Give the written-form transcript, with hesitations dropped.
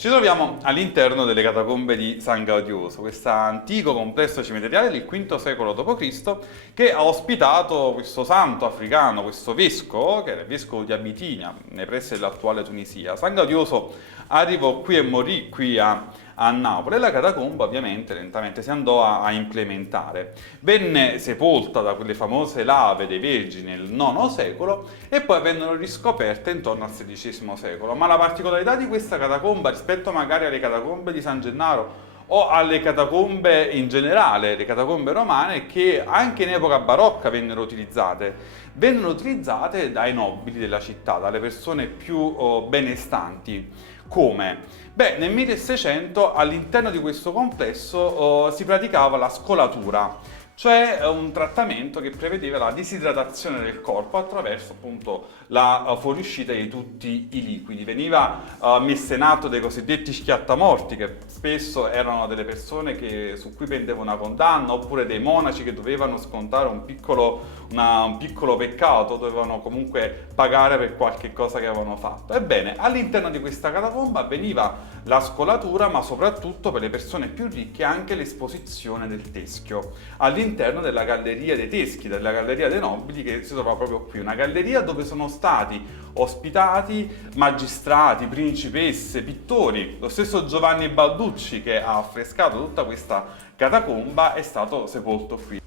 Ci troviamo all'interno delle catacombe di San Gaudioso, questo antico complesso cimiteriale del V secolo d.C. che ha ospitato questo santo africano, questo vescovo, che era il vescovo di Abitina, nei pressi dell'attuale Tunisia. San Gaudioso arrivò qui e morì qui a Napoli e la catacomba ovviamente lentamente si andò a implementare. Venne sepolta da quelle famose lave dei Vergini nel IX secolo e poi vennero riscoperte intorno al XVI secolo. Ma la particolarità di questa catacomba rispetto magari alle catacombe di San Gennaro o alle catacombe in generale, le catacombe romane, che anche in epoca barocca vennero utilizzate dai nobili della città, dalle persone più benestanti. Come? Beh, nel 1600 all'interno di questo complesso si praticava la scolatura, cioè un trattamento che prevedeva la disidratazione del corpo attraverso appunto la fuoriuscita di tutti i liquidi. Veniva messo in atto dei cosiddetti schiattamorti, che spesso erano delle persone su cui pendeva una condanna, oppure dei monaci che dovevano scontare un piccolo peccato, dovevano comunque pagare per qualche cosa che avevano fatto. Ebbene, all'interno di questa catacomba avveniva la scolatura, ma soprattutto per le persone più ricche anche l'esposizione del teschio all'interno della galleria dei teschi, della galleria dei nobili, che si trova proprio qui, una galleria dove sono stati ospitati magistrati, principesse, pittori. Lo stesso Giovanni Balducci, che ha affrescato tutta questa catacomba, è stato sepolto qui.